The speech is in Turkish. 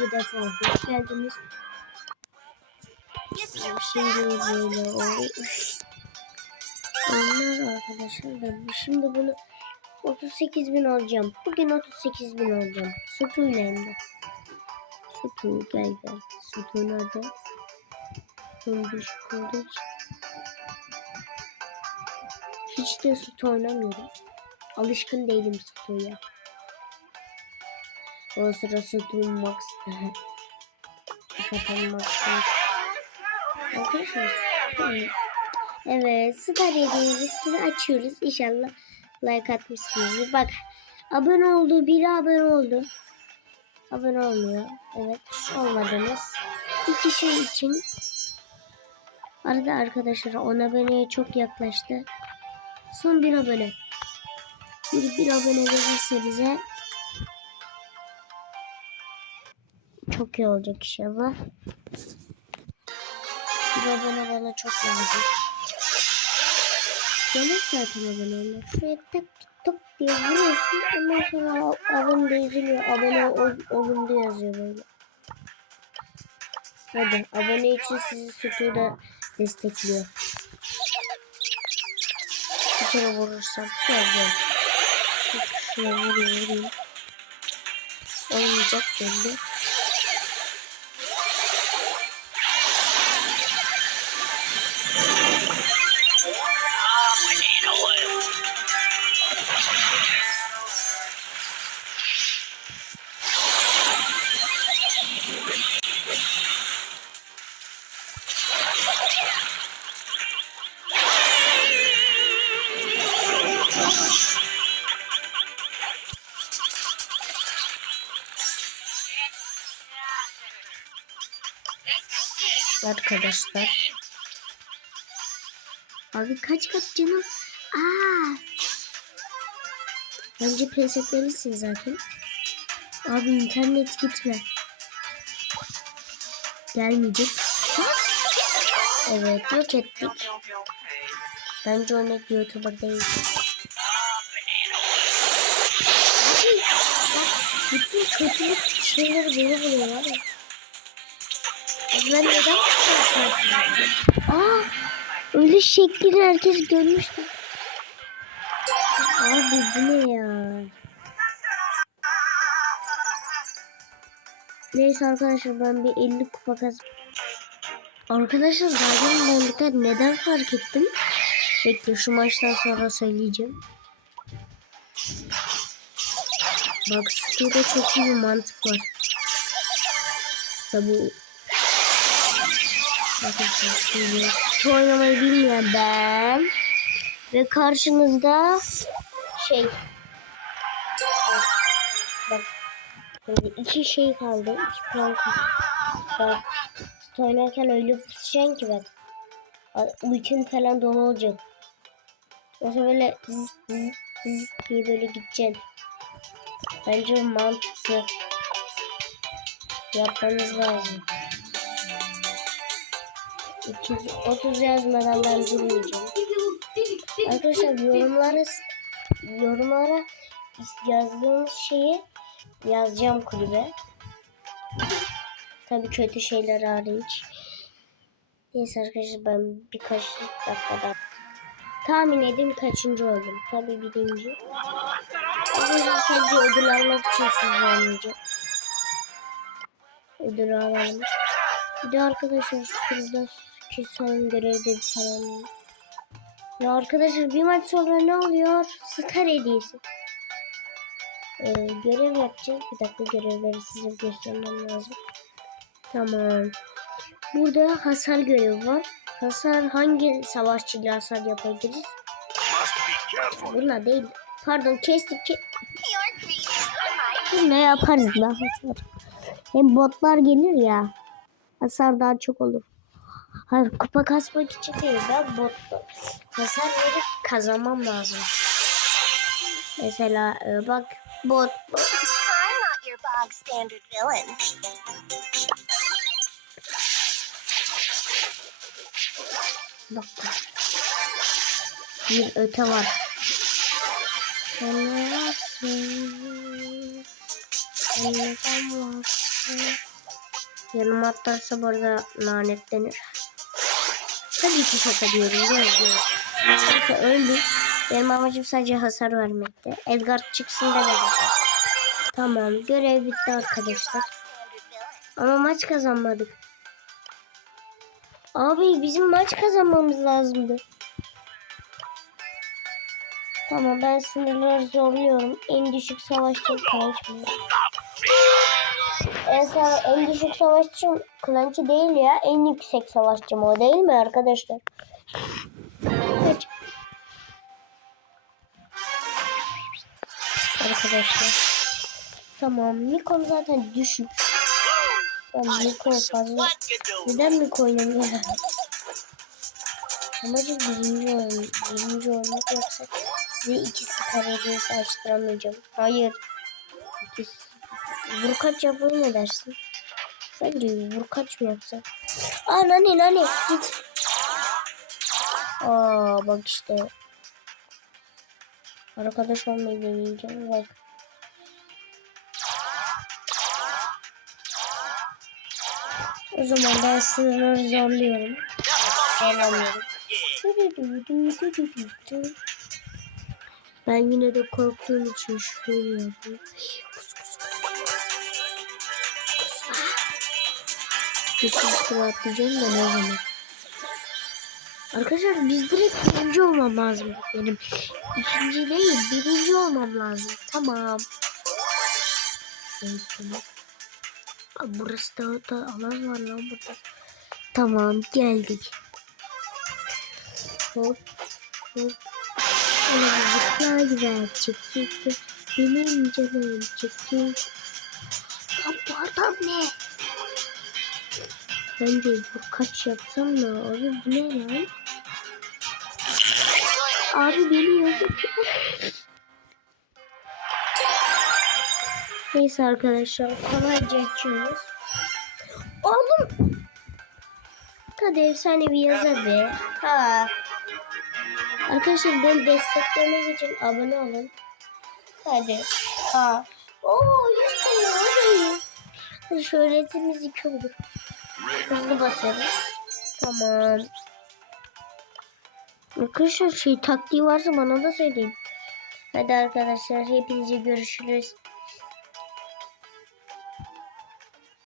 ikinci defa hoş geldiniz. Şimdi böyle o Onlar arkadaşlar da şimdi bunu 38 bin alacağım. Bugün 38 bin alacağım. Sütuyla hem de. Sütü gel gel. Sütü nerede? Son düşük olduğu için. Hiç de süt oynamıyorum. Alışkın değilim sütüye. O sıra sütüm max. Kapatalım max'ı. Arkadaşlar sütüm- Evet star hediyesini açıyoruz. İnşallah like atmışsınızdır. Bak abone oldu. Biri abone oldu. Abone olmuyor. Evet olmadınız. İki şey için Arada arkadaşlar 10 aboneye çok yaklaştı. Son bir abone. Bir, bir abone verirse bize çok iyi olacak inşallah. Bir abone bana çok lazım. Gelir zaten abone olmak. Şuraya tak tok diye vuruyorsun. Ondan sonra abone de. Abone ol, olundu yazıyor böyle. Hadi abone için sizi sütü de destekliyor. Bir kere vurursam. Gel gel. Şuna vurayım vurayım. Olmayacak belli. Arkadaşlar. Abi kaç kaç canım. Aa. Bence pes etmelisin zaten. Abi internet gitme. Gelmeyecek. Evet yok ettik. Bence net YouTuber değil. Abi, bak bütün kötülük şeyleri beni buluyorlar ya. Ben neden? Aa, öyle şeklini herkes görmüştü. Abi bu ne ya? Neyse arkadaşlar ben bir 50 kupa kaz... Arkadaşlar zaten ben bir tane neden fark ettim? Bekle şu maçtan sonra söyleyeceğim. Bak Steam'de çok iyi bir mantık var. Tabi Şu oynamayı bilmeyen ben. Ve karşınızda şey. Bak böyle iki şey kaldı iki puan kaldı. Bak oynarken öyle pusacaksın ki bak ultin falan dolu olacak. Yoksa böyle zzz, zzz, zzz diye böyle gideceksin. Bence mantıklı. Yapmanız lazım 230 yazmadan ben durmayacağım. Arkadaşlar yorumlara yorumlara yazdığınız şeyi yazacağım kulübe. Tabii kötü şeyler hariç. Neyse arkadaşlar ben birkaç dakikada tahmin edin kaçıncı oldum. Tabii birinci. Arkadaşlar sadece ödül almak için sizle oynayacağım. Ödülü alalım. Bir de arkadaşlar şurada ki son görevde tamam. Ya arkadaşlar bir maç sonra ne oluyor? Star hediyesi. Ee, görev yapacağız. Bir dakika görevleri size göstermem lazım. Tamam. Burada hasar görevi var. Hasar hangi savaşçıyla hasar yapabiliriz? Bunlar değil. Pardon kestik ki. Biz ne yaparız lan hasar? Hem botlar gelir ya. Hasar daha çok olur. Hayır kupa kasmak için değil. Ben bot hasar verip kazanmam lazım. Mesela e, bak bot, bot. I'm not your bog standard villain. Bak. Bir öte var. Neden varsın? Yanıma atlarsa burada lanetlenir. Tabii ki şaka diyorum. Yok. Neyse öldü. Benim amacım sadece hasar vermekti. Edgar çıksın demedim. Tamam görev bitti arkadaşlar. Ama maç kazanmadık. Abi bizim maç kazanmamız lazımdı. Tamam ben sınırları zorluyorum. En düşük savaşçı mı? En, en düşük savaşçım kılıncı değil ya. En yüksek savaşçım o değil mi arkadaşlar? Kaç. Arkadaşlar. Tamam. Nikon zaten düşük. Tamam Nikon fazla. Neden Nikon oynamıyor? Amacım birinci oyun. Birinci olmak yoksa size iki star hediyesi açtıramayacağım. Hayır. İki, vurkaç yapmayı ne dersin? Bence vurkaç mı yapsak? Aa nani nani git. Aa bak işte. Arkadaş olmayı deneyeceğim. Bak. O zaman ben sınırları zorluyorum. Zorlamıyorum. Ben yine de korktuğum için şöyle yapıyorum. Sürü sıra atlayacağım da ne zaman? Arkadaşlar biz direkt birinci olmam lazım benim. İkinci değil birinci olmam lazım. Tamam. Evet, tamam. Burası da, da alan var lan burada. Tamam geldik. Hop hop. Ona zıplar çık çık çık. Benim canım çık çık. Lan bu adam ne? Ben de bu kaç yapsam da abi bu ne lan? Abi beni öldürdü. Neyse arkadaşlar kolayca açıyoruz. Oğlum. Hadi efsanevi yazar be. Ha. Arkadaşlar beni desteklemek için abone olun. Hadi. Ha. Oo şöhretimiz iki oldu. Hızlı basıyoruz. Tamam. Arkadaşlar şey taktiği varsa bana da söyleyin. Hadi arkadaşlar hepinize görüşürüz.